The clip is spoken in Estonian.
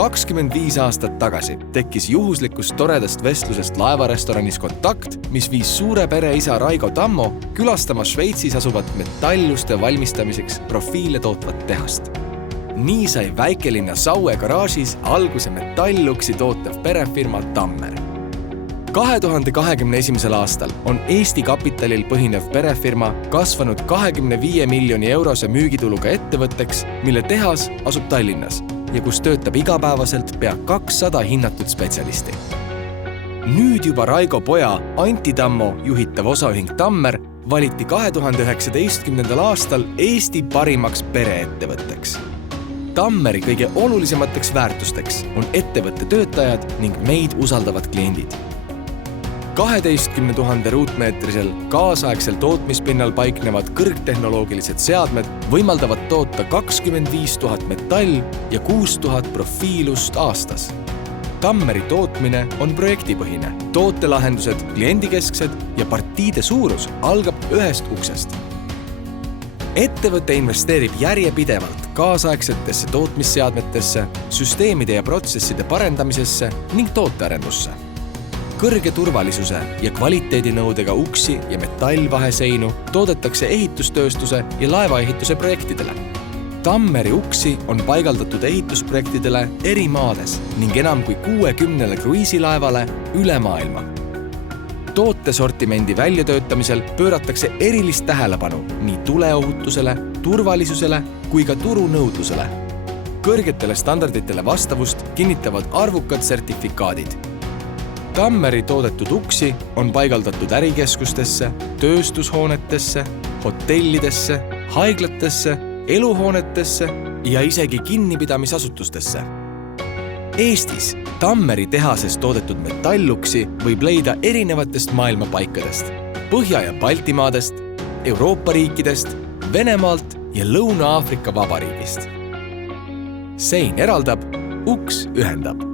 25 aastat tagasi tekkis juhuslikust toredast vestlusest laevarestoranis kontakt, mis viis suure pere isa Raigo Tammo külastama Šveitsis asuvat metalluste valmistamiseks profiile tootvat tehast. Nii sai väikelinna Saue garaažis alguse metalluksi tootev perefirma Tammer. 2021. aastal on Eesti kapitalil põhinev perefirma kasvanud 25 miljoni eurose müügituluga ettevõtteks, mille tehas asub Tallinnas ja kus töötab igapäevaselt pea 200 hinnatud spetsialisti. Nüüd juba Raigo poja Anti Tammo juhitav osaühing Tammer valiti 2019. aastal Eesti parimaks pereettevõtteks. Tammeri kõige olulisemateks väärtusteks on ettevõtte töötajad ning meid usaldavad kliendid. 12 000 ruutmeetrisel kaasaegsel tootmispinnal paiknevad kõrgtehnoloogilised seadmed võimaldavad toota 25 000 metall- ja 6 000 profiilust aastas. Tammeri tootmine on projektipõhine, tootelahendused kliendikesksed ja partiide suurus algab ühest uksest. Ettevõte investeerib järjepidevalt kaasaegsetesse tootmisseadmetesse, süsteemide ja protsesside parendamisesse ning tootearendusse. Kõrge turvalisuse ja kvaliteedinõudega uksi ja metallvaheseinu toodetakse ehitustööstuse ja laevaehituse projektidele. Tammeri uksi on paigaldatud ehitusprojektidele eri maades ning enam kui 60 kruiisilaevale üle maailma. Tootesortimendi väljatöötamisel pööratakse erilist tähelepanu nii tuleohutusele, turvalisusele kui ka turunõudlusele. Kõrgetele standarditele vastavust kinnitavad arvukad sertifikaadid. Tammeri toodetud uksi on paigaldatud ärikeskustesse, tööstushoonetesse, hotellidesse, haiglatesse, eluhoonetesse ja isegi kinnipidamisasutustesse. Eestis Tammeri tehases toodetud metalluksi võib leida erinevatest maailmapaikadest, Põhja- ja Baltimaadest, Euroopa riikidest, Venemaalt ja Lõuna-Aafrika Vabariigist. Sein eraldab, uks ühendab.